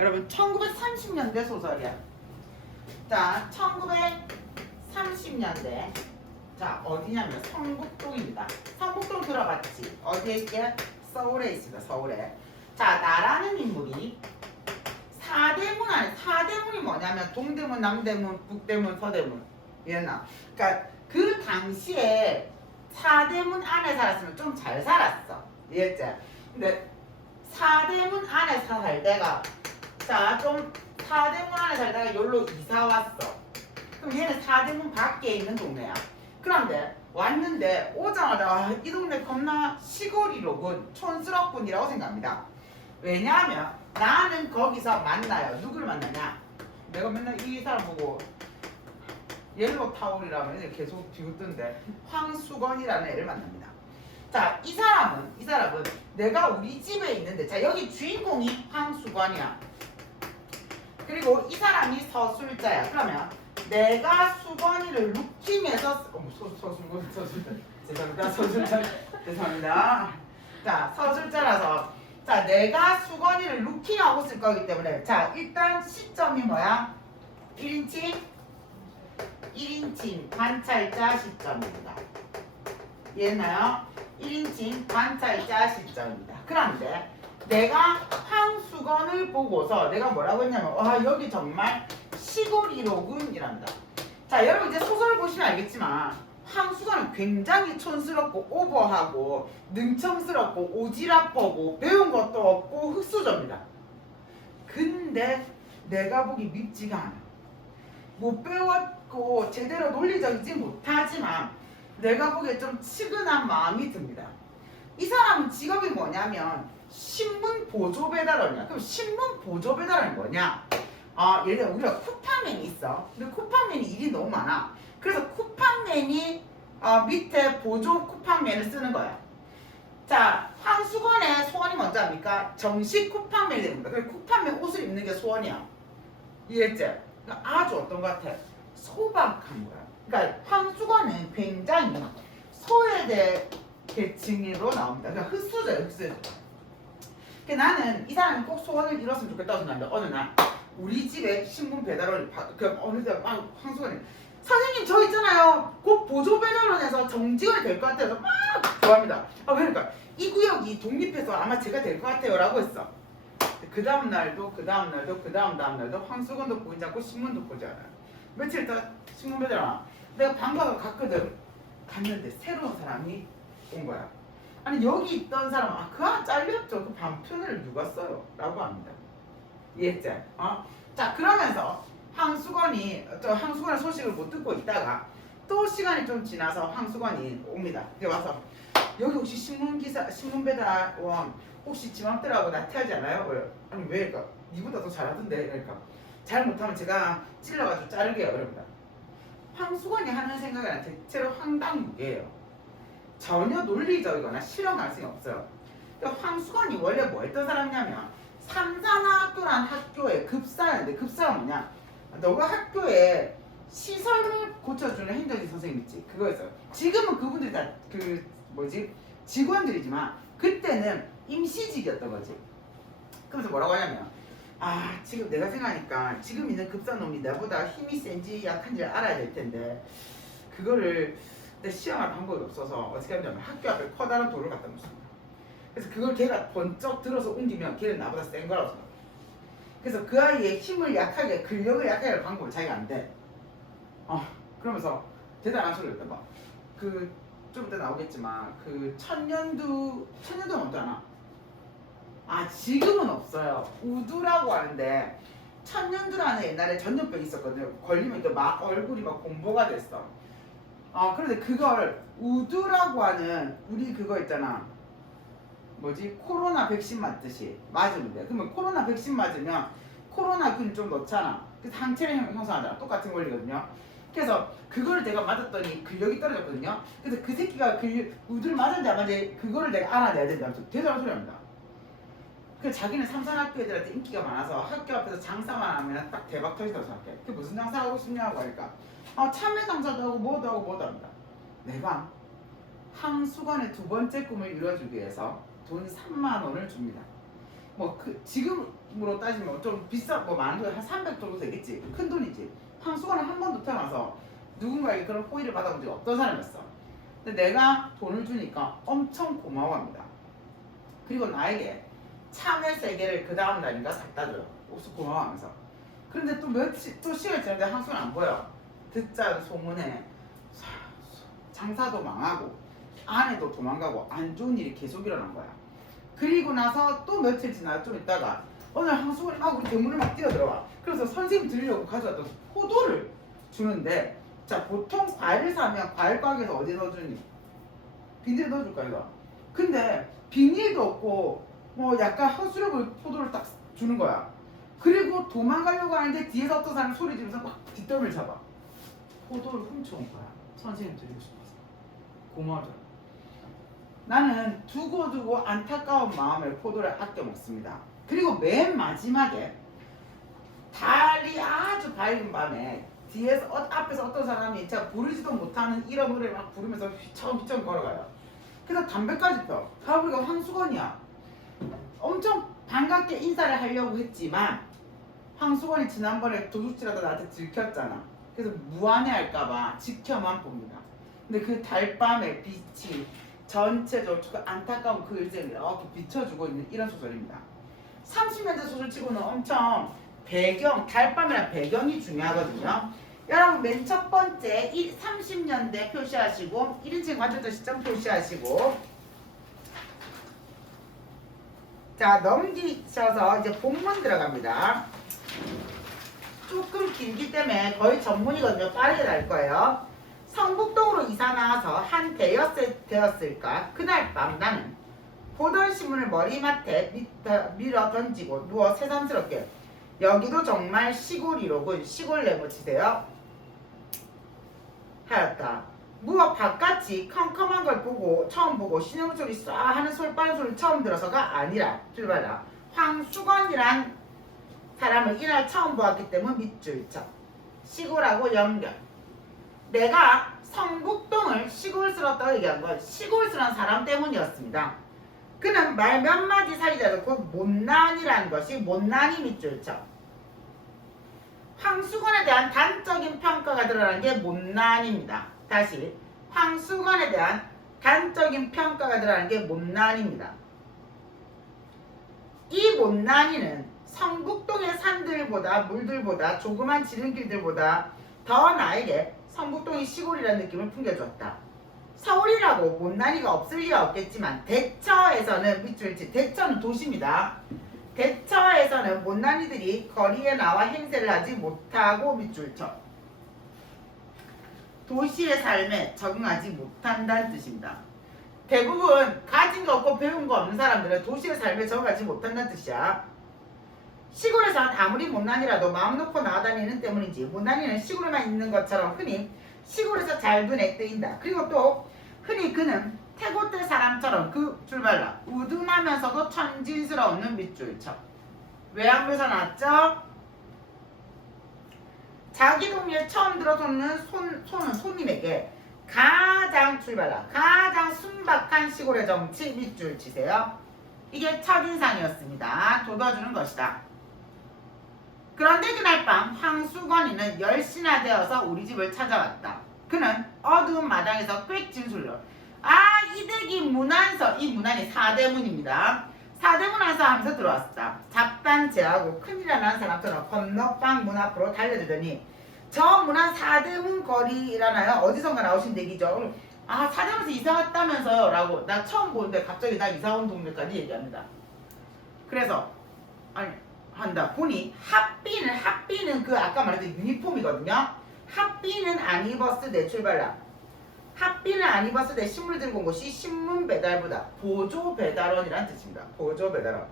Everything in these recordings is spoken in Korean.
여러분 1930년대 소설이야. 자, 1930년대. 자, 어디냐면 성북동입니다. 성북동 들어봤지? 어디에 있게? 서울에 있습니다. 서울에. 자, 나라는 인물이 사대문 안에, 사대문이 뭐냐면 동대문, 남대문, 북대문, 서대문. 이해나? 그러니까 그 당시에 사대문 안에 살았으면 좀 잘 살았어. 이해했지? 근데 사대문 안에 살 때가, 자, 좀 사대문 안에 살다가 여기로 이사 왔어. 그럼 얘는 사대문 밖에 있는 동네야. 그런데 왔는데 오자마자 아, 이 동네 겁나 시골이로군, 촌스럽군이라고 생각합니다. 왜냐하면 나는 거기서 만나요. 누굴 만나냐? 내가 맨날 이 사람 보고 옐로우 타올이라면 계속 비웃던데 황수건이라는 애를 만납니다. 자, 이 사람은 내가 우리 집에 있는데, 자, 여기 주인공이 황수건이야. 그리고 이 사람이 서술자야. 그러면 내가 수건이를 룩킹해서 서술자 죄송합니다. 서술자 죄송합니다. 자, 서술자라서 자, 내가 수건이를 룩킹하고 쓸 거기 때문에 자, 일단 시점이 뭐야? 1인칭 관찰자 시점입니다. 이해나요? 1인칭 관찰자 시점입니다. 그런데 내가 황수건을 보고서 내가 뭐라고 했냐면 와, 여기 정말 시골이로군 이란다. 자, 여러분 이제 소설을 보시면 알겠지만 황수건은 굉장히 촌스럽고 오버하고 능청스럽고 오지랖하고 배운 것도 없고 흙수저입니다. 근데 내가 보기 밉지가 않아. 못 배웠고 제대로 논리적이지 못하지만 내가 보기에 좀 측은한 마음이 듭니다. 이 사람은 직업이 뭐냐면 신문 보조 배달원이야. 그럼 신문 보조 배달원이 뭐냐? 예를 들어 우리가 쿠팡맨이 있어. 근데 쿠팡맨이 일이 너무 많아. 그래서 쿠팡맨이 밑에 보조 쿠팡맨을 쓰는 거야. 자, 황수건의 소원이 뭔지 압니까? 정식 쿠팡맨이 되는 거야. 그래서 쿠팡맨 옷을 입는 게 소원이야. 이해했지? 그러니까 아주 어떤 것 같아? 소박한 거야. 그러니까 황수건은 굉장히 소외대 계층으로 나옵니다. 그러니까 흙수저예요, 흙수저. 그러니까 나는 이 사람이 꼭 소원을 이뤘으면 좋겠다고 생각하는데 어느 날 우리 집에 신문 배달원을 어느 때 황수건이 선생님 저 있잖아요. 곧 보조 배달원에서 정직원이 될 것 같아서 막 좋아합니다. 그러니까 이 구역이 독립해서 아마 제가 될 것 같아요 라고 했어. 그 다음 날도 그 다음 날도 황수건도 보이지 않고 신문도 보지 않아요. 며칠 있다가 신문 배달원 내가 방과가 갔거든. 갔는데 새로운 사람이 온 거야. 아니 여기 있던 사람 그 안 잘렸죠. 그 반편을 누가 써요? 라고 합니다. 이해했지? 자, 그러면서 황수건의 소식을 못 듣고 있다가 또 시간이 좀 지나서 황수건이 옵니다. 여기 와서 여기 혹시 신문 배달원 혹시 지 맘대로하고 나태하지 않아요? 그래요. 아니 왜? 그러니까 니보다 더 잘하던데. 그러니까 잘못하면 제가 찔러가지고 자르게요. 그럽니다. 황수건이 하는 생각은 대체로 황당무계예요. 전혀 논리적이거나 실험 가능성이 없어요. 그러니까 황수건이 원래 뭐 했던 사람이냐면 삼산학교란 학교에 급사였는데 급사가 뭐냐? 너가 학교에 시설을 고쳐주는 행정직 선생님 있지? 그거였어요. 지금은 그분들이 다 직원들이지만 그때는 임시직이었던 거지. 그래서 뭐라고 하냐면 지금 내가 생각하니까 지금 있는 급사놈이 나보다 힘이 센지 약한지 알아야 될 텐데 그거를 내 시험할 방법이 없어서 어떻게 하냐면 학교 앞에 커다란 돌을 갖다 놓습니다. 그래서 그걸 걔가 번쩍 들어서 옮기면 걔는 나보다 센 거라고 생각해. 그래서 그 아이의 힘을 약하게, 근력을 약하게 할 방법을 자기가 안 돼. 그러면서 대단한 소리를 했다. 좀 이따 나오겠지만 천년두는 없잖아. 지금은 없어요. 우두라고 하는데 천년두라는 옛날에 전염병이 있었거든요. 걸리면 또 막 얼굴이 막 공보가 됐어. 그런데 그걸 우두라고 하는 우리 그거 있잖아. 코로나 백신 맞듯이 맞으면 돼. 그러면 코로나 백신 맞으면 코로나균 좀 넣잖아. 그래서 항체를 형성하잖아. 똑같은 원리거든요. 그래서 그거를 내가 맞았더니 근력이 떨어졌거든요. 그래서 그 새끼가 우두를 맞았는지 안 맞았는지 그거를 내가 알아내야 된다면서 대단한 소리 합니다. 그래서 자기는 삼산학교 애들한테 인기가 많아서 학교 앞에서 장사만 하면 딱 대박 터진다고 생각해. 그게 무슨 장사하고 싶냐고 하니까 참외 장사도 하고 뭐도 하고 뭐도 합니다. 내가 황수건의 두 번째 꿈을 이뤄주기 위해서 돈 3만 원을 줍니다. 지금 돈으로 따지면 좀 비싼 거 많은 돈한 300 정도 되겠지. 큰 돈이지. 황수건은 한 번도 태어나서 누군가에게 그런 호의를 받아본 적이 없던 사람이었어. 근데 내가 돈을 주니까 엄청 고마워합니다. 그리고 나에게 참외 3개를 그 다음 날인가 갖다 줘요. 옥수 고마워하면서. 그런데 또 며칠 또 시간이 지났는데 황수는 안 보여. 듣자는 소문에 장사도 망하고 아내도 도망가고 안 좋은 일이 계속 일어난 거야. 그리고 나서 또 며칠 지나 좀 있다가 오늘 황수건이 막 우리 대문을 막 뛰어들어와. 그래서 선생님 드리려고 가져왔던 포도를 주는데, 자 보통 과일을 사면 과일 가게에서 어디 넣어주니? 비닐에 넣어줄까 이거? 근데 비닐도 없고 뭐 약간 허술해 포도를 딱 주는 거야. 그리고 도망가려고 하는데 뒤에서 어떤 사람이 소리 지르면서 막 뒷덜미를 잡아. 포도를 훔쳐온 거야. 선생님 드리고 싶어서. 고마워요. 나는 두고두고 안타까운 마음에 포도를 아껴 먹습니다. 그리고 맨 마지막에 달이 아주 밝은 밤에 뒤에서 앞에서 어떤 사람이 제가 부르지도 못하는 이런 노래를 막 부르면서 휘청휘청 걸어가요. 그래서 담배까지 펴. 가보니까 황수건이야. 엄청 반갑게 인사를 하려고 했지만 황수건이 지난번에 도둑질하다 나한테 들켰잖아. 그래서 무안해할까봐 지켜만 봅니다. 근데 그 달밤의 빛이 전체적으로 그 안타까운 그 일생을 이렇게 비춰주고 있는 이런 소설입니다. 30년대 소설치고는 엄청 배경, 달밤이랑 배경이 중요하거든요. 여러분 맨 첫 번째 30년대 표시하시고 1인칭 관찰자 시점 표시하시고, 자 넘기셔서 이제 본문 들어갑니다. 조금 길기 때문에 거의 전문이거든요. 빠르게 날 거예요. 성북동으로 이사 나와서 한 되었을까 그날 밤 나는 보던 신문을 머리맡에 밀어 던지고 누워 새삼스럽게 여기도 정말 시골이로군, 시골 네모치세요 하였다. 무엇 바깥이 컴컴한 걸 보고 처음 보고 신음소리 쏴 하는 빠른 소리 처음 들어서가 아니라 출발라 황수건이란 사람을 이날 처음 보았기 때문 밑줄 쳐 시골하고 연결. 내가 성북동을 시골스럽다고 얘기한 건 시골스러운 사람 때문이었습니다. 그는 말 몇 마디 사이지 않고 못난이라는 것이 못난이 밑줄 쳐. 황수건에 대한 단적인 평가가 드러나는 게 못난입니다. 다시 황수건에 대한 단적인 평가가 드러나는 게 못난입니다. 이 못난이는 성북동의 산들보다 물들보다 조그만 지름길들보다 더 나에게 성북동이 시골이라는 느낌을 풍겨주었다. 서울이라고 못난이가 없을 리가 없겠지만 대처에서는 밑줄치, 대처는 도시입니다. 대처에서는 못난이들이 거리에 나와 행세를 하지 못하고 밑줄쳐 도시의 삶에 적응하지 못한다는 뜻입니다. 대부분 가진 거 없고 배운 거 없는 사람들은 도시의 삶에 적응하지 못한다는 뜻이야. 시골에선 아무리 못난이라도 마음 놓고 나아다니는 때문인지 못난이는 시골에만 있는 것처럼 흔히 시골에서 잘 눈에 뜨인다. 그리고 또 흔히 그는 태고대 사람처럼 그 줄발라 우둔하면서도 천진스러운 밑줄 쳐. 외양부에서 나왔죠? 자기 동네에 처음 들어서는 손님에게 가장 출발라 가장 순박한 시골의 정치 밑줄 치세요. 이게 첫인상이었습니다. 돋워주는 것이다. 그런데 그날 밤 황수건이는 10시나 되어서 우리 집을 찾아왔다. 그는 어두운 마당에서 꽥진 소리로 이댁이 문안서, 이 문안이 사대문입니다. 사대문 안서 하면서 들어왔다. 잡단제하고 큰일 난 사람처럼 건너방 문 앞으로 달려들더니 저 문안 사대문 거리라나요? 어디선가 나오신 댁이죠. 사대문에서 이사 왔다면서요 라고 나 처음 보는데 갑자기 나 이사 온 동네까지 얘기합니다. 그래서 한다 보니 핫비는 그 아까 말했던 유니폼이거든요. 핫비는 안 입었을 때 출발라. 핫비는 안 입었을 때 신문을 들고 온 것이 신문 배달보다 보조 배달원이라는 뜻입니다. 보조 배달원.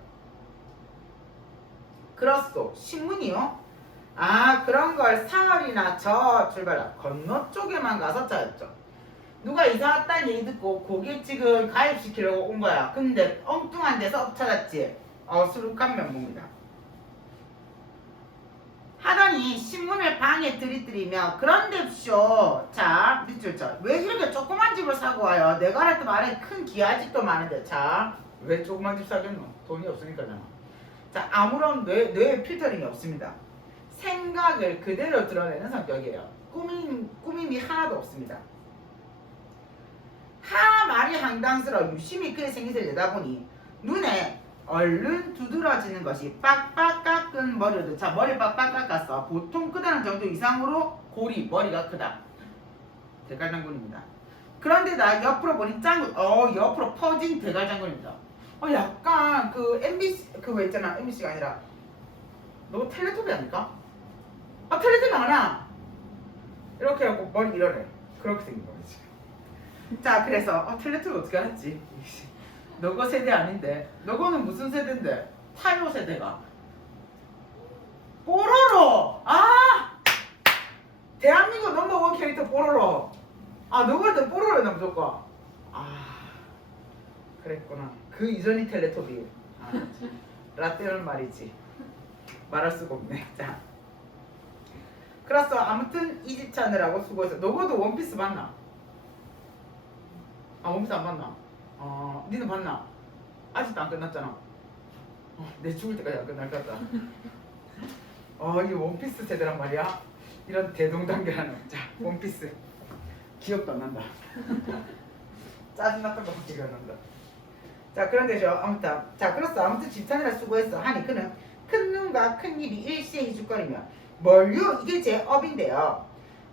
그렇소. 신문이요? 그런 걸 사월이나 저 출발라 건너 쪽에만 가서 짜였죠. 누가 이사 왔다는 얘기 듣고 고깃집을 가입시키려고 온 거야. 근데 엉뚱한 데서 찾았지. 어수룩한 면모입니다. 하더니 신문을 방에 들이뜨리며 그런데쇼 자 밑줄 쳐. 왜 이렇게 조그만 집을 사고 와요? 내가 알았던 말에 큰 기아집도 많은데 자 왜 조그만 집 사겠노? 돈이 없으니까잖아. 자, 아무런 뇌 필터링이 없습니다. 생각을 그대로 드러내는 성격이에요. 꾸밈이 하나도 없습니다. 말이 황당스러워 유심히 그의 생기를 내다보니 눈에 얼른 두드러지는 것이 빡빡 깎은 머리도. 자, 머리 빡빡 깎았어. 보통 크다는 정도 이상으로 고리 머리가 크다. 대갈장군입니다. 그런데 나 옆으로 보니 옆으로 퍼진 대갈장군입니다. 약간 그 MBC 그거 있잖아. MBC가 아니라 너 텔레토비 아닙니까? 텔레토비 아나 이렇게 하고 머리 이러래. 그렇게 생긴 거지 지금. 자, 그래서 텔레토비 어떻게 알았지? 너거 세대 아닌데. 너거는 무슨 세대인데? 타요 세대가. 뽀로로. 대한민국 넘버원 캐릭터 뽀로로. 너거한테 뽀로로였나 무조건. 그랬구나. 그 이전이 텔레토비. 라떼는 말이지. 말할 수가 없네. 자, 그래서 아무튼 이 집 찾느라고 수고했어. 너거도 원피스 봤나? 원피스 안 봤나? 니는 봤나? 아직도 안 끝났잖아. 내 죽을 때까지 안 끝날 것 같다. 이 원피스 세대란 말이야. 이런 대동단계라는. 자, 원피스. 기억도 안 난다. 짜증났던 거 기억 안 난다. 자, 그런데죠. 아무튼 집 찾느라 수고했어 하니 그는 큰 눈과 큰 입이 일시에 희죽거리며 뭘요? 이게 제 업인데요.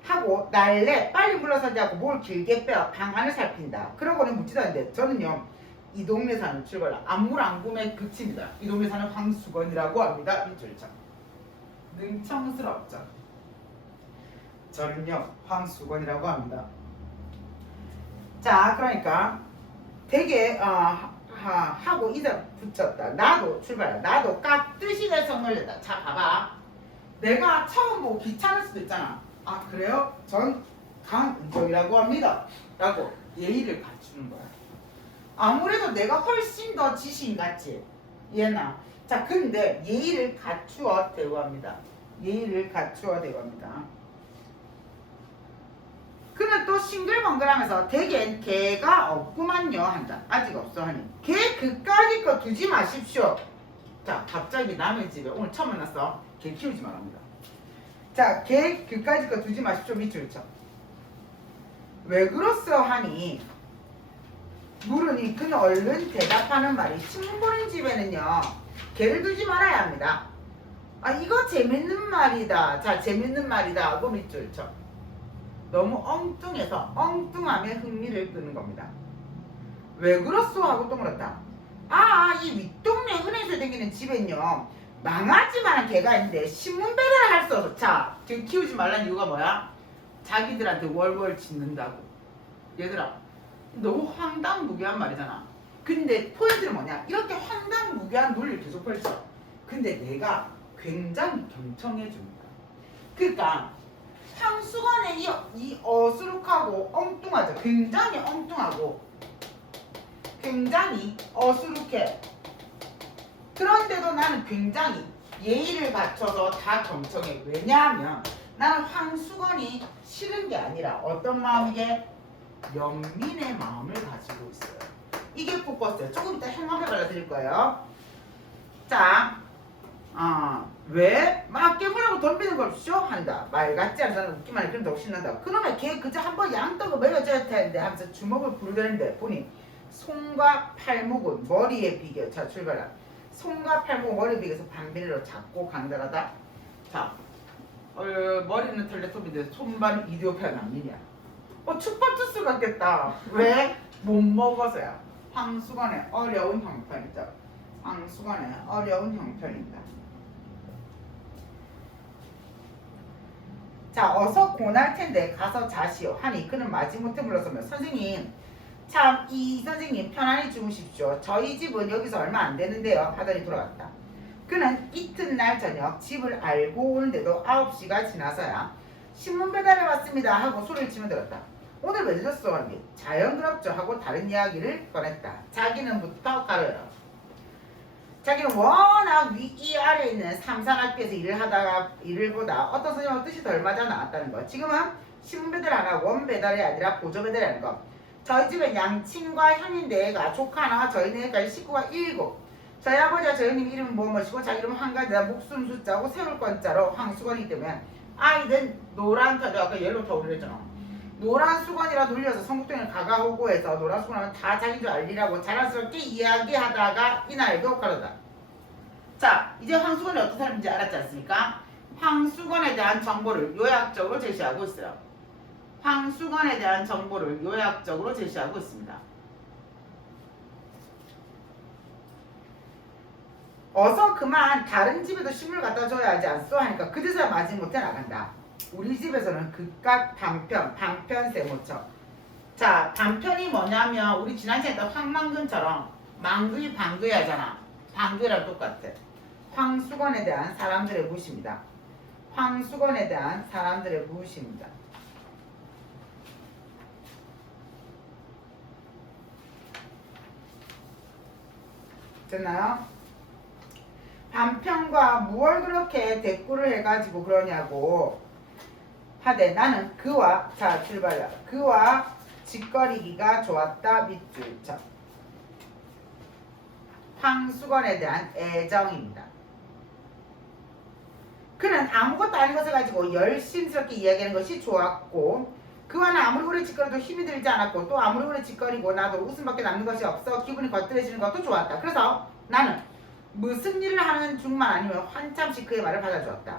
하고 날래 빨리 물러서지 않고 뭘 길게 빼어 방 안을 살핀다. 그러고는 묻지도 않는데 저는요 이 동네 사는 출발 안물안굼의 극치입니다. 이 동네 사는 황수건이라고 합니다. 밑줄자 능청스럽죠. 저는요 황수건이라고 합니다. 자, 그러니까 되게 하고 이자 붙였다. 나도 출발해. 나도 깍듯이 내 성을 냈다. 자, 봐봐. 내가 처음 보고 귀찮을 수도 있잖아. 그래요? 전 강은정이라고 합니다. 라고 예의를 갖추는 거야. 아무래도 내가 훨씬 더 지신 같지. 얘나. 자, 근데 예의를 갖추어 대우합니다. 예의를 갖추어 대우합니다. 그는 또 싱글벙글하면서 대개는 개가 없구만요 한다. 아직 없어 하니 개 그까짓 거 두지 마십시오. 자, 갑자기 남의 집에 오늘 처음 만났어. 개 키우지 말랍니다. 자, 개 그까짓 거 두지 마십시오. 밑줄 쳐. 왜 그렇소 하니 물으니 그는 얼른 대답하는 말이 신문 보는 집에는요 개를 두지 말아야 합니다. 이거 재밌는 말이다. 자, 재밌는 말이다 하고 밑줄 쳐. 너무 엉뚱해서 엉뚱함에 흥미를 끄는 겁니다. 왜 그렇소 하고 또 물었다. 이 윗동네 은행에서 다니는 집엔요 망하지만한 개가 있는데 신문 배달을 할 수 없어. 자, 지금 키우지 말라는 이유가 뭐야? 자기들한테 월월 짓는다고. 얘들아, 너무 황당무계한 말이잖아. 근데 포인트는 뭐냐? 이렇게 황당무계한 논리를 계속 펼쳐. 근데 내가 굉장히 경청해 줍니다. 그러니까 황수건의 이 어수룩하고 엉뚱하죠. 굉장히 엉뚱하고 굉장히 어수룩해. 그런데도 나는 굉장히 예의를 갖춰서 다 경청해. 왜냐하면 나는 황수건이 싫은 게 아니라 어떤 마음이게? 연민의 마음을 가지고 있어요. 이게 포커스예요. 조금 이따 행함에 발라드릴 거예요. 자, 왜? 막 깨물라고 덤비는 걸 쇼? 한다. 말 같지 않은 사람 웃기만 해. 그런데 혹시 난다. 그러면 걔 그저 한번 양떡을 먹여줘야 텐데 하면서 주먹을 부르려는데 보니 손과 팔목은 머리에 비겨. 자, 출발하. 손과 팔목 머리에 비겨서 반비례로 작고 강렬하다. 자, 머리는 텔레토비인데 손발은 이디오피아 난민이야. 축밥주스 같겠다. 왜? 못 먹어서야. 황수건의 어려운 형편이죠. 황수건의 어려운 형편입니다. 자, 어서 고날 텐데 가서 자시오 하니 그는 마지못해 물러서며 선생님, 참 이 선생님 편안히 주무십시오. 저희 집은 여기서 얼마 안 되는데요 하더니 돌아갔다. 그는 이튿날 저녁 집을 알고 오는데도 9시가 지나서야 신문 배달해 왔습니다 하고 소리를 치며 들었다. 오늘 왜 늦었어? 하는 게 자연스럽죠 하고 다른 이야기를 꺼냈다. 자기는부터 가려요. 자기는 워낙 위 아래에 있는 삼산학교에서 일을 보다 어떤 선생님하고 뜻이 덜 맞아 나왔다는 거. 지금은 신문 배달 안 하고 원 배달이 아니라 보조 배달이 하는 거. 저희 집엔 양친과 형인 4가 조카 하나와 저희 4까지 식구가 7. 저희 아버지와 저희 형님 이름은 뭐시고 자기 이름은 한 가지다. 목숨 숫자고 세울 건자로 황수건이기 때문에 아이는 노란 터, 아까 옐로우 타올을 했잖아. 노란 수건이라 돌려서 성북동에 가가오고 해서 노란 수건하면 다 자기 줄 알리라고 자랑스럽게 이야기하다가 이날도 가르다. 자, 이제 황수건이 어떤 사람인지 알았지 않습니까? 황수건에 대한 정보를 요약적으로 제시하고 있어요. 황수건에 대한 정보를 요약적으로 제시하고 있습니다. 어서 그만 다른 집에도 식물 갖다 줘야 하지 않소 하니까 그제서야 마지 못해 나간다. 우리 집에서는 극각 방편 세모쳐. 자, 방편이 뭐냐면 우리 지난 시간에 했던 황망근처럼 망의 방의 하잖아. 방의랑 똑같아. 황수건에 대한 사람들의 무시입니다. 황수건에 대한 사람들의 무시입니다. 됐나요? 반편과 무얼 그렇게 대꾸를 해가지고 그러냐고 하되 나는 그와 자 출발이야. 그와 짓거리기가 좋았다 밑줄. 자, 황수건에 대한 애정입니다. 그는 아무것도 아닌 것을 가지고 열심스럽게 이야기하는 것이 좋았고 그와는 아무리 오래 짓거려도 힘이 들지 않았고 또 아무리 오래 짓거리고 나도 웃음밖에 남는 것이 없어 기분이 거뜬해지는 것도 좋았다. 그래서 나는 무슨 일을 하는 중만 아니면 한참씩 그의 말을 받아주었다.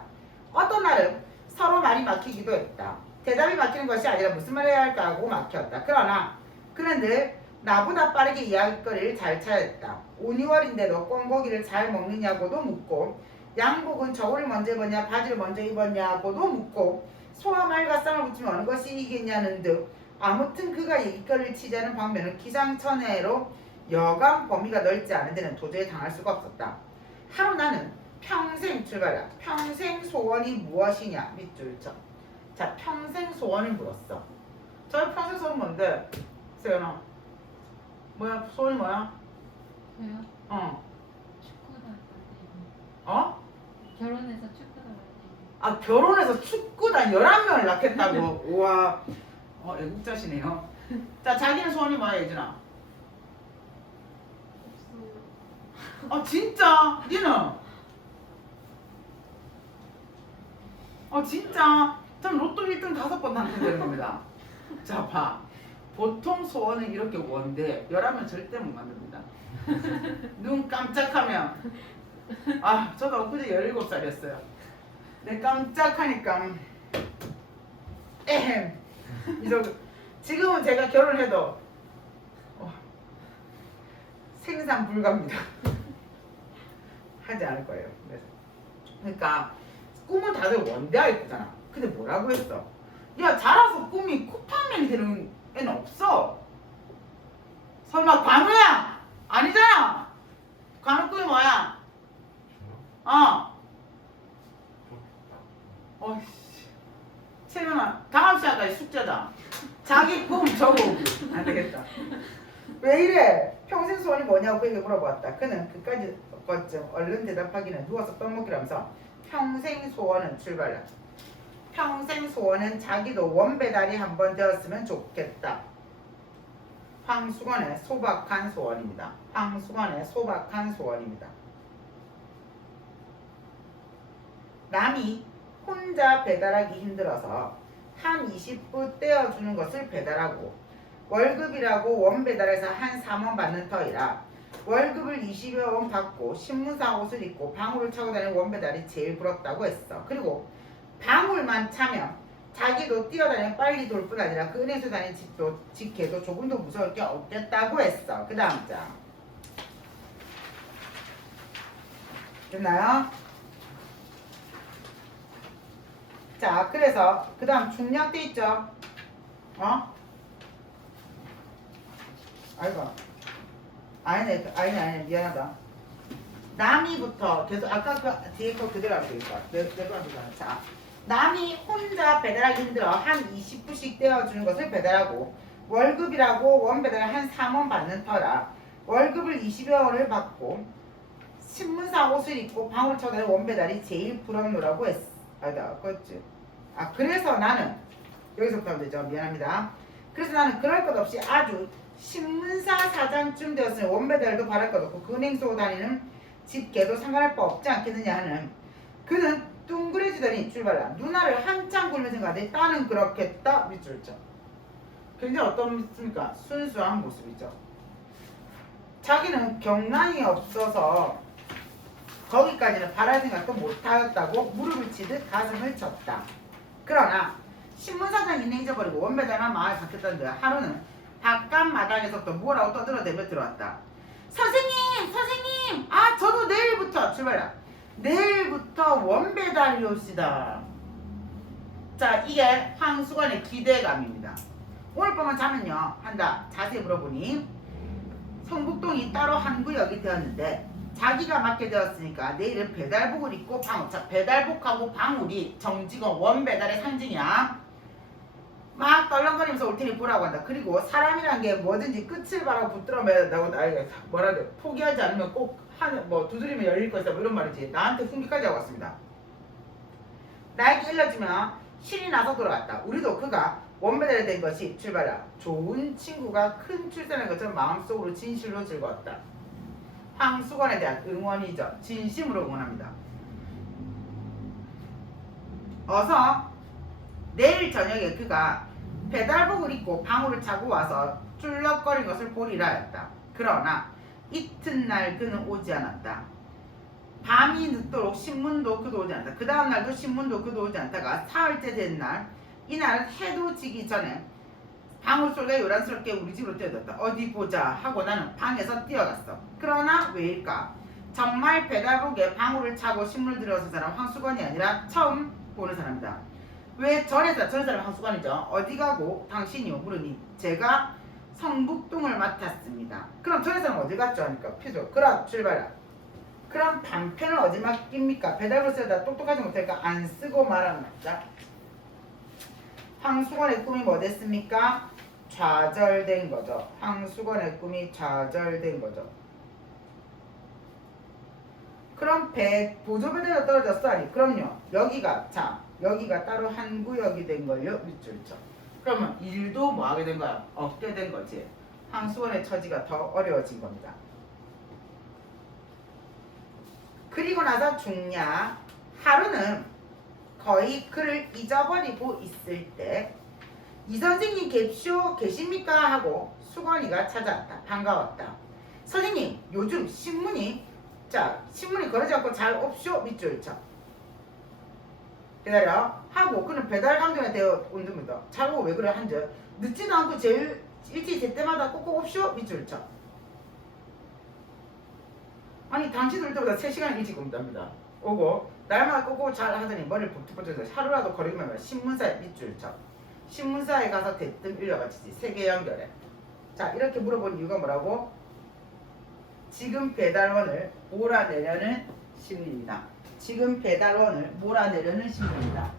어떤 날은 서로 말이 막히기도 했다. 대답이 막히는 것이 아니라 무슨 말을 해야 할까 하고 막혔다. 그러나 그는 늘 나보다 빠르게 이야기거리를 잘 찾았다. 5, 6월인데도 꿩고기를 잘 먹느냐고도 묻고 양복은 저울을 먼저 입었냐 바지를 먼저 입었냐고도 묻고 소와 말과 쌍을 붙이면 어느 것이 이겠냐는 등 아무튼 그가 얘기거리를 치자는 방면은 기상천외로 여간 범위가 넓지 않은 데는 도저히 당할 수가 없었다. 하루 나는 평생 출발이야. 평생 소원이 무엇이냐 밑줄 쳐. 자, 평생 소원을 물었어. 저희 평생 소원 뭔데? 세연아 뭐야? 소원이 뭐야? 저요? 어. 축구단 어? 결혼해서 축구단 아, 결혼해서 축구단 11명을 낳겠다고. 우와. 애국자시네요. 자, 자기는 소원이 뭐야, 예준아? 없어요. 진짜? 니는? 진짜? 전 로또 1등 5번 당첨되는 겁니다. 자, 봐. 보통 소원은 이렇게 원데 11명 절대 못 만듭니다. 눈 깜짝하면 저도 엊그제 17살이었어요. 내 깜짝하니까 에헴 지금은 제가 결혼해도 생산 불가입니다. 하지 않을 거예요. 그러니까 꿈은 다들 원대할 거잖아. 근데 뭐라고 했어? 야, 자라서 꿈이 쿠팡맨이 되는 애는 없어. 설마 관우야? 아니잖아. 관우 꿈이 뭐야? 어이씨. 채연아, 다음 시간까지 숙제다. 자기 꿈 적어오기. 안 되겠다. 왜 이래? 평생 소원이 뭐냐고 그에게 물어보았다. 그는 그까지 것쯤 얼른 대답하기는 누워서 떠먹기라면서 평생 소원은 출발이야. 평생 소원은 자기도 원배달이 한번 되었으면 좋겠다. 황수건의 소박한 소원입니다. 황수건의 소박한 소원입니다. 남이 혼자 배달하기 힘들어서 한 20부 떼어주는 것을 배달하고 월급이라고 원배달에서 한 3원 받는 터이라 월급을 20여 원 받고 신문사 옷을 입고 방울을 차고 다니는 원배달이 제일 부럽다고 했어. 그리고 방울만 차면 자기도 뛰어다니면 빨리 돌 뿐 아니라 그 은행수 다니는 집도 직해도 조금도 무서울 게 없겠다고 했어. 그 다음 장 됐나요? 자, 그래서 그 다음 중량 때 있죠? 아이고 아니네 미안하다. 남이부터 계속 아까 그 뒤에 거 그대로 하고 있어. 내거 하고 있어. 자, 남이 혼자 배달하기 힘들어 한 20부씩 떼어주는 것을 배달하고 월급이라고 원배달을 한 3원 받는 터라 월급을 20여 원을 받고 신문사 옷을 입고 방울 쳐다니 원배달이 제일 부럽노라고 했어. 그렇지. 그래서 나는 여기서부터 하면 되죠. 미안합니다. 그래서 나는 그럴 것 없이 아주 신문사 사장쯤 되었으니 원배달도 바랄 것 없고 그 은행소 다니는 집게도 상관할 바 없지 않겠느냐 하는 그는 둥그레지더니 출발라 누나를 한참 굴며 생각하더니 딸은 그렇겠다 밑줄쳐. 굉장히 어떤 모습입니까? 순수한 모습이죠. 자기는 경란이 없어서 거기까지는 바랄 생각도 못하였다고 무릎을 치듯 가슴을 쳤다. 그러나 신문사장 있네 잊어버리고 원배달만 마음에 바뀌었다는데 하루는 바깥 마당에서부터 뭐라고 떠들어대며 들어왔다. 선생님! 아 저도 내일부터 출발라. 내일부터 원배달이 옵시다. 자 이게 황수관의 기대감입니다. 오늘 밤만 자면요 한다. 자세히 물어보니 성북동이 따로 한 구역이 되었는데 자기가 맡게 되었으니까 내일은 배달복을 입고 방울. 자 배달복하고 방울이 정직원 원배달의 상징이야. 막 떨렁거리면서 올 테니 보라고 한다. 그리고 사람이란 게 뭐든지 끝을 바라고 붙들어매야 된다고 나에게 뭐라 그래 포기하지 않으면 꼭 뭐 두드리면 열릴 것이다 뭐 이런 말이지. 나한테 훈계까지 하고 왔습니다. 나에게 일러주면 신이 나서 돌아왔다. 우리도 그가 원배달이 된 것이 출발이다. 좋은 친구가 큰 출세하는 것처럼 마음속으로 진실로 즐거웠다. 황수건에 대한 응원이죠. 진심으로 응원합니다. 어서 내일 저녁에 그가 배달복을 입고 방울을 차고 와서 쭈럭거린 것을 보리라 했다. 그러나 이튿날 그는 오지 않았다. 밤이 늦도록 신문도 그도 오지 않았다. 그 다음 날도 신문도 그도 오지 않다가 사흘째 된 날 이날은 해도 지기 전에 방울 소리가 요란스럽게 우리 집으로 뛰어들었다. 어디 보자 하고 나는 방에서 뛰어갔어. 그러나 왜일까? 정말 배달복에 방울을 차고 신문을 들여서 사람 황수건이 아니라 처음 보는 사람이다. 왜 전에 사람 황수건이죠. 어디 가고 당신이요 물으니 제가 성북동을 맡았습니다. 그럼 전에 사람 어디 갔죠? 하니까 피조. 그럼 출발라. 그럼 반편을 어디 맡깁니까? 배달을 쓰다 똑똑하지 못하니까 안 쓰고 말하는 말이다. 황수건의 꿈이 뭐 됐습니까? 좌절된 거죠. 황수건의 꿈이 좌절된 거죠. 그럼 보조배달이 떨어졌어? 아니 그럼요. 여기가 따로 한 구역이 된 걸요. 밑줄 쳐. 그러면 일도 뭐 하게 된 거야? 없게 된 거지. 황수건의 처지가 더 어려워진 겁니다. 그리고 나서 중냐 하루는 거의 그를 잊어버리고 있을 때 이 선생님 계십니까? 하고 수건이가 찾아왔다. 반가웠다. 선생님 요즘 신문이 거르지 않고 잘 없쇼? 밑줄 쳐. 기다려 하고 그는 배달 강경에 되어 온답니다. 자고 왜 그래 한줄 늦지도 않고 제일 일찍 제때마다 꼭꼭 없쇼? 밑줄 쳐. 아니 당신들 때보다 3시간 일찍 온답니다. 오고 날마다 꼭꼭 잘 하더니 머리를 북툭북툭해서 하루라도 거리기만 신문사에 밑줄 쳐. 신문사에 가서 대뜸 일러바치지. 세계 연결해. 자 이렇게 물어본 이유가 뭐라고? 지금 배달원을 몰아내려는 심리입니다. 지금 배달원을 몰아내려는 심리입니다.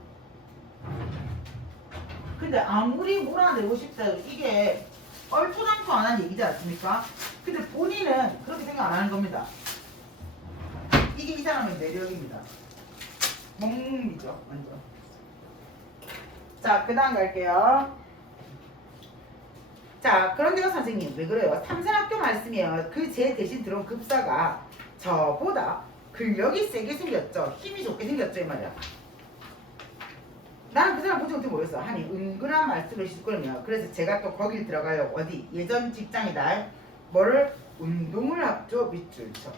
근데 아무리 몰아내고 싶다 해도 이게 얼토당토 안 한 얘기지 않습니까? 근데 본인은 그렇게 생각 안 하는 겁니다. 이게 이 사람의 매력입니다. 멍이죠 완전. 자 그 다음 갈게요. 자 그런데요 선생님 왜 그래요? 삼산학교 말씀이에요. 그 제 대신 들어온 급사가 저보다 근력이 세게 생겼죠. 힘이 좋게 생겼죠 이 말이야. 나는 그 사람 보지 못해 모르겠어. 하니 은근한 말씀을 싣거든요. 그래서 제가 또 거길 들어가요. 어디? 예전 직장이다. 뭐를? 운동을 합죠. 밑줄 쳐.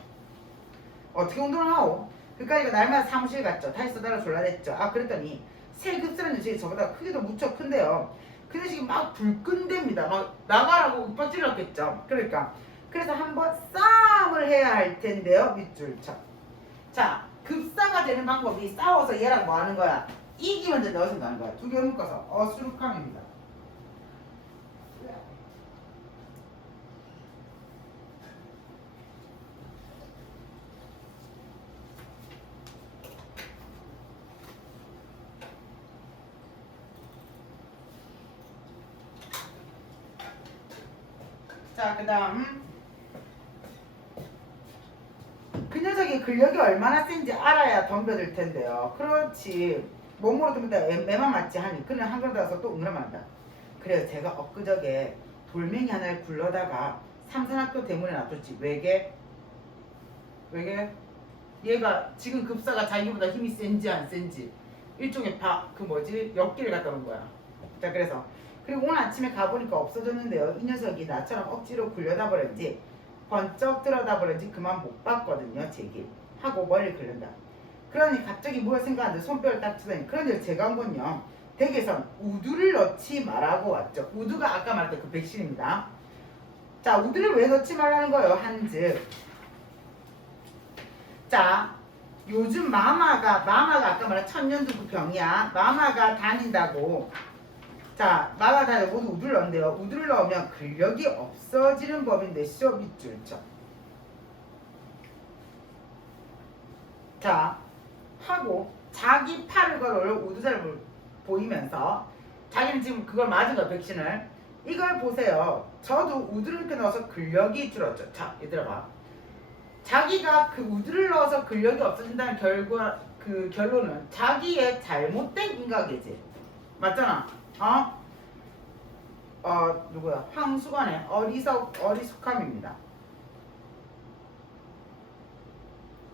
어떻게 운동을 하오? 그러니까 날마다 사무실 갔죠. 다시 써달라 졸라댔죠. 아 그랬더니 새 급사는 녀석이 저보다 크기도 무척 큰데요. 그 녀석이 막 불끈댑니다. 막 나가라고 윽박질렀겠죠. 그러니까 그래서 한번 싸움을 해야 할 텐데요. 밑줄 쳐. 자 급사가 되는 방법이 싸워서 얘랑 뭐 하는 거야? 이기면 된다고 생각하는 거야. 두 개 묶어서 어수룩함입니다. 자, 그 다음 그 녀석이 근력이 얼마나 센지 알아야 덤벼들 텐데요. 그렇지 몸으로 좀 매만 맞지 하니 그는 한그릇 가서 또 응원만 한다. 그래서 제가 엊그저께 돌멩이 하나를 굴러다가 삼산학교 대문에 놔뒀지. 왜게? 왜게? 얘가 지금 급사가 자기보다 힘이 센지 안 센지 일종의 그 뭐지? 엮기를 갖다 놓은 거야. 자 그래서 그리고 오늘 아침에 가보니까 없어졌는데요. 이 녀석이 나처럼 억지로 굴려다 버렸지 번쩍 들어다 버렸지 그만 못 봤거든요. 제길 하고 머리를 긁는다. 그러니 갑자기 뭐가 생각하는데 손뼉을 딱 치더니 그런데 제가 한 건요. 댁에선 우두를 넣지 말라고 왔죠. 우두가 아까 말했던 그 백신입니다. 자 우두를 왜 넣지 말라는 거예요? 한즉 자 요즘 마마가 아까 말한 천년두부 병이야. 마마가 다닌다고. 자 마마가 다니고 모두 우두를 넣는데요. 우두를 넣으면 근력이 없어지는 법인데 시어 밑줄 쳐. 자 하고 자기 팔을 걸어 우두자를 보이면서 자기는 지금 그걸 맞은 거야 백신을. 이걸 보세요. 저도 우두를 이렇게 넣어서 근력이 줄었죠. 자 얘들아 봐. 자기가 그 우두를 넣어서 근력이 없어진다는 결과 그 결론은 자기의 잘못된 인각이지. 맞잖아. 누구야? 황수관의 어리석함입니다.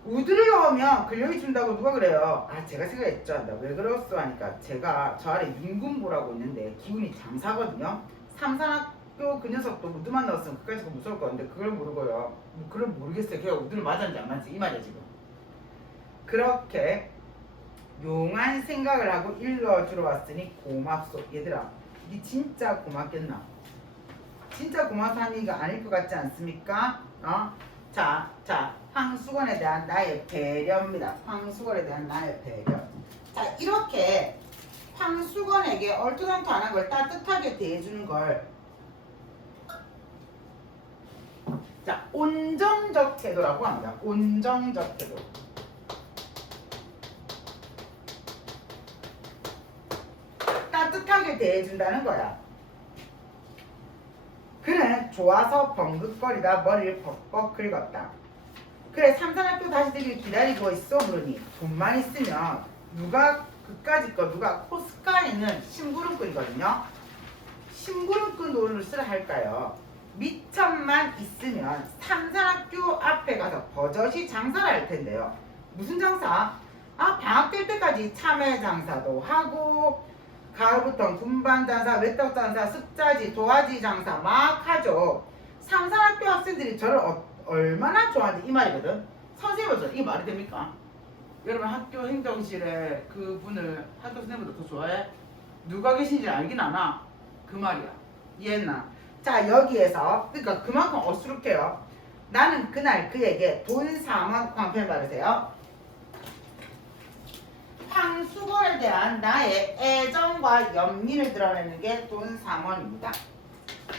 우두를 넣으면 근력이 준다고 누가 그래요? 제가 생각했죠. 한다. 왜 그랬어 하니까 제가 저 아래 윤군보라고 있는데 기운이 장사거든요. 삼산학교 그 녀석도 우두만 넣었으면 그까지가 무서울 건데 그걸 모르고요. 그걸 모르겠어요. 걔가 우두를 맞았는지 안 맞았는지 이 말이야 지금. 그렇게 용한 생각을 하고 일러주러 왔으니 고맙소. 얘들아 니 진짜 고맙겠나? 진짜 고마운 사람이가 아닐 것 같지 않습니까? 자, 황수건에 대한 나의 배려입니다. 황수건에 대한 나의 배려. 자, 이렇게 황수건에게 얼토당토안한 걸 따뜻하게 대해주는 걸 자, 온정적 태도라고 합니다. 온정적 태도. 따뜻하게 대해준다는 거야. 그는 좋아서 벙긋거리다 머리를 벅벅 긁었다. 그래 삼산학교 다시 되길 기다리고 있어. 그러니 돈만 있으면 누가 그까짓 거 누가 코스카에는 심부름꾼이거든요. 심부름꾼 노릇을 할까요? 미천만 있으면 삼산학교 앞에 가서 버젓이 장사를 할 텐데요. 무슨 장사? 방학 될 때까지 참외 장사도 하고 가을부터 군반 장사, 외떡 장사, 습자지, 도화지 장사 막 하죠. 삼산학교 학생들이 저를 얼마나 좋아하는지 이 말이거든. 선생님은 이 말이 됩니까? 여러분 학교 행정실에 그분을 학교 선생님보다 더 좋아해? 누가 계신지 알긴 아나? 그 말이야. 이해했나? 자 여기에서 그러니까 그만큼 어수룩해요. 나는 그날 그에게 돈 4만 광팬 받으세요. 황수건에 대한 나의 애정과 연민을 드러내는 게 돈 3원입니다.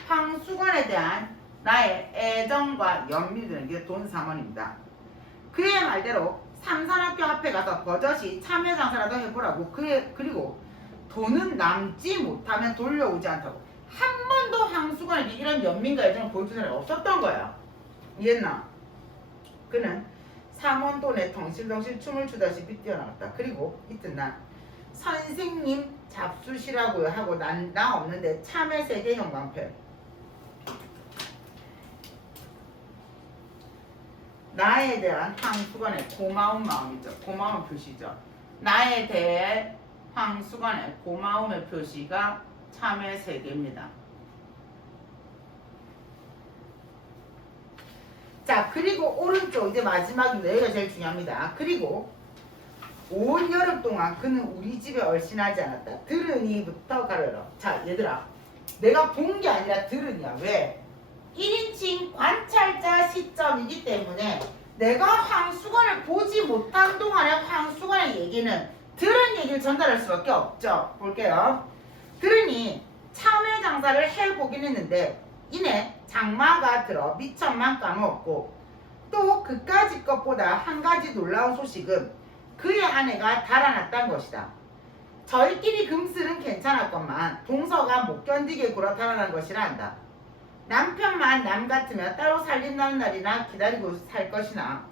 황수건에 대한 나의 애정과 연민을 드러내는 게 돈 3원입니다. 그의 말대로 삼산학교 앞에 가서 버젓이 참외장사라도 해보라고. 그리고 돈은 남지 못하면 돌려오지 않다고. 한 번도 황수건에게 이런 연민과 애정을 보여준 사람이 없었던 거야. 이해했나? 그는 삼원돈에 덩실덩실 춤을 추다시피 뛰어나갔다. 그리고 이튿날 선생님 잡수시라고요 하고 나 없는데 참외 3개 형광펜. 나에 대한 황수건의 고마운 마음이죠. 고마운 표시죠. 나에 대해 황수건의 고마움의 표시가 참외 3개입니다. 자 그리고 오른쪽 이제 마지막인데 여기가 제일 중요합니다. 그리고 온 여름 동안 그는 우리 집에 얼씬하지 않았다. 들으니부터 가려라. 자 얘들아 내가 본 게 아니라 들으니야. 왜? 1인칭 관찰자 시점이기 때문에 내가 황수건을 보지 못한 동안에 황수건의 얘기는 들은 얘기를 전달할 수밖에 없죠. 볼게요. 들으니 참외 장사를 해보긴 했는데 이내 장마가 들어 미천만 까먹었고 또 그까짓 것보다 한 가지 놀라운 소식은 그의 아내가 달아났다는 것이다. 저희끼리 금슬은 괜찮았건만 동서가 못 견디게 굴어 달아난 것이라 한다. 남편만 남 같으면 따로 살린다는 날이나 기다리고 살 것이나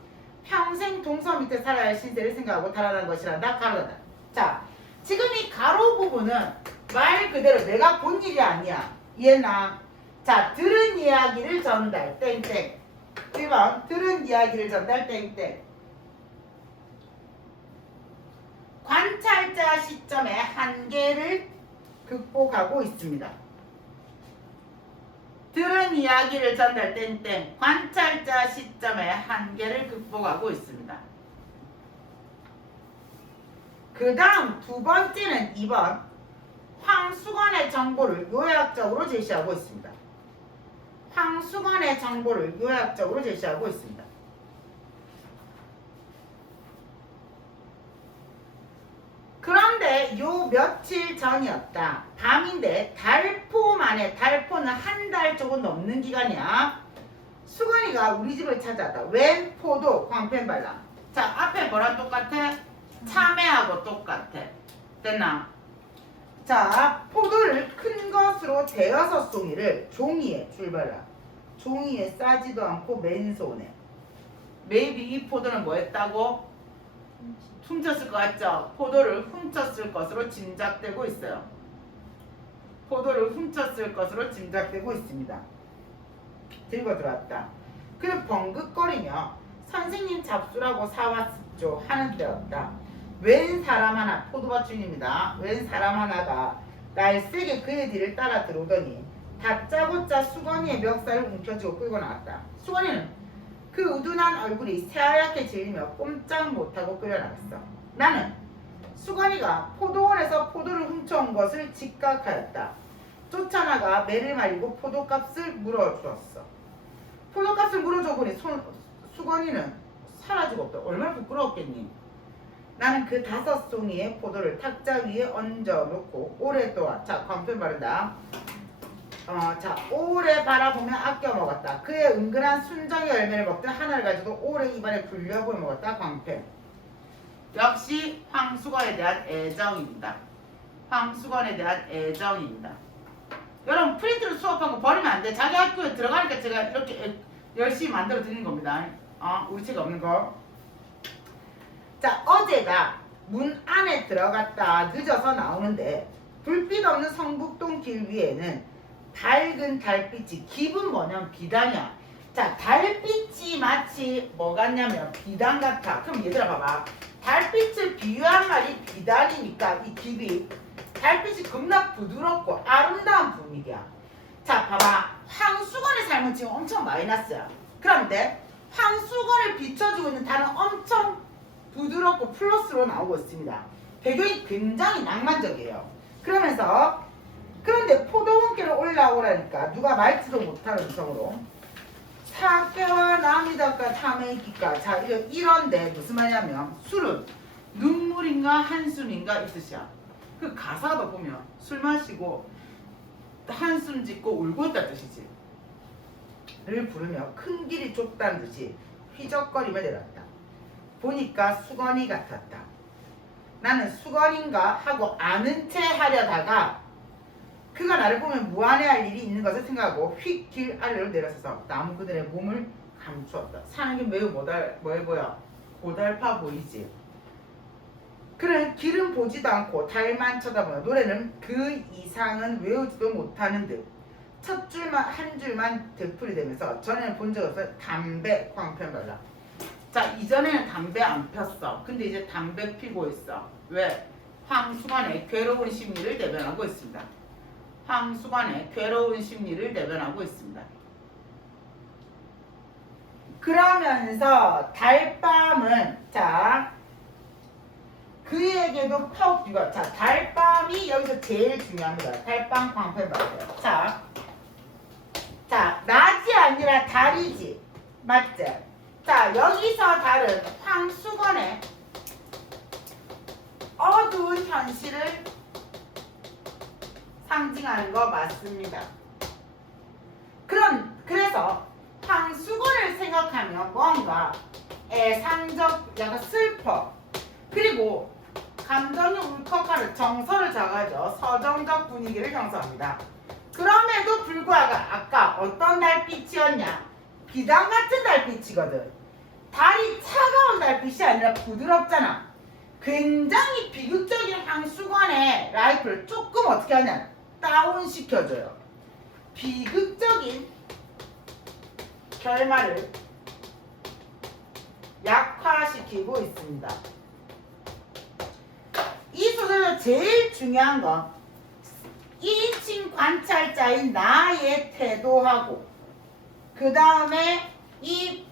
평생 동서 밑에 살아야 할 신세를 생각하고 달아난 것이란다. 가로다. 자 지금 이 가로 부분은 말 그대로 내가 본 일이 아니야. 이해나? 자 들은 이야기를 전달 땡땡 1번 들은 이야기를 전달 땡땡. 관찰자 시점의 한계를 극복하고 있습니다. 들은 이야기를 전달 땡땡. 관찰자 시점의 한계를 극복하고 있습니다. 그 다음 두 번째는 2번 황수건의 정보를 요약적으로 제시하고 있습니다. 황수건의 정보를 요약적으로 제시하고 있습니다. 그런데 요 며칠 전이었다. 밤인데 달포 만에, 달포는 한 달 조금 넘는 기간이야. 수건이가 우리 집을 찾아왔다. 웬 포도 광팬 발라. 자, 앞에 뭐랑 똑같아? 참외하고 똑같아. 됐나? 자, 포도를 큰 것으로 대여섯 송이를 종이에 출발라. 종이에 싸지도 않고 맨손에. maybe 이 포도는 뭐 했다고? 훔쳤을 것 같죠? 포도를 훔쳤을 것으로 짐작되고 있어요. 포도를 훔쳤을 것으로 짐작되고 있습니다. 들고 들어왔다. 그리고 벙긋거리며 선생님 잡수라고 사왔죠 하는 때였다. 웬 사람 하나, 포도밭 주인입니다. 웬 사람 하나가 날쌔게 그의 뒤를 따라 들어오더니 다짜고짜 수건이의 멱살을 움켜쥐고 끌고 나왔다. 수건이는 그 우둔한 얼굴이 새하얗게 질리며 꼼짝 못하고 끌려나갔어. 나는 수건이가 포도원에서 포도를 훔쳐온 것을 직각하였다. 쫓아나가 매를 말리고 포도값을 물어주었어. 포도값을 물어줘 보니 수건이는 사라지고 없다. 얼마나 부끄러웠겠니? 나는 그 5송이의 포도를 탁자 위에 얹어놓고 오랫동안, 자, 광팬 바른다. 자, 오래 바라보며 아껴 먹었다. 그의 은근한 순정의 열매를 먹듯 하나를 가지고 오래 입안에 굴려고 먹었다. 광팬. 역시 황수건에 대한 애정입니다. 황수건에 대한 애정입니다. 여러분 프린트로 수업한 거 버리면 안 돼. 자기 학교에 들어가니까 제가 이렇게 열심히 만들어 드리는 겁니다. 우리 책 없는 거. 자, 어제가 문 안에 들어갔다 늦어서 나오는데 불빛 없는 성북동 길 위에는 밝은 달빛이, 기분 뭐냐면 비단이야. 자, 달빛이 마치 뭐 같냐면 비단 같아. 그럼 얘들아 봐봐. 달빛을 비유한 말이 비단이니까 이 빛이, 달빛이 겁나 부드럽고 아름다운 분위기야. 자, 봐봐. 황수건의 삶은 지금 엄청 마이너스야. 그런데 황수건을 비춰주고 있는 단은 엄청 부드럽고 플러스로 나오고 있습니다. 배경이 굉장히 낭만적이에요. 그런데 포도원께로 올라오라니까 누가 말지도 못하는 성으로 사케와 나미다가 타메이기까. 자, 이런데 무슨 말이냐면 술은 눈물인가 한숨인가 이 뜻이야. 그 가사도 보면 술 마시고 한숨 짓고 울고 있다는 뜻이지. 를 부르며 큰 길이 좁다는 듯이 휘적거리며 내려왔다. 보니까 수건이 같았다. 나는 수건인가 하고 아는 체 하려다가 그가 나를 보면 무안해할 일이 있는 것을 생각하고 휙 길 아래로 내려서서 나무 그들의 몸을 감추었다. 사는 게 매우 뭐해 보여? 고달파 보이지. 그는 길은 보지도 않고 달만 쳐다보며 노래는 그 이상은 외우지도 못하는 듯 첫 줄만 한 줄만 되풀이되면서 전에는 본 적 없어요. 담배 광팬 발라. 자, 이전에는 담배 안 폈어. 근데 이제 담배 피고 있어. 왜? 황수관의 괴로운 심리를 대변하고 있습니다. 황수관의 괴로운 심리를 대변하고 있습니다. 그러면서 달밤은, 자, 그에게도 파옥비가, 자, 달밤이 여기서 제일 중요합니다. 달밤 광팬 발라요. 자, 낮이 아니라 달이지. 맞지? 자, 여기서 달은 황수건의 어두운 현실을 상징하는 거 맞습니다. 그래서 황수건을 생각하면 뭔가 애상적, 약간 슬퍼. 그리고 감정이 울컥하는 정서를 자가져 서정적 분위기를 형성합니다. 그럼에도 불구하고 아까 어떤 달빛이었냐? 비단 같은 달빛이거든. 달이 차가운 달빛이 아니라 부드럽잖아. 굉장히 비극적인 황수건의 라이프를 조금 어떻게 하냐? 다운시켜줘요. 비극적인 결말을 약화시키고 있습니다. 이 소설에서 제일 중요한 건 1인칭 관찰자인 나의 태도하고 그 다음에 이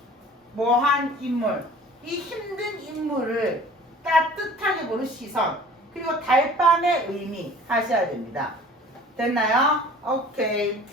뭐한 인물, 이 힘든 인물을 따뜻하게 보는 시선, 그리고 달밤의 의미 하셔야 됩니다. 됐나요? 오케이.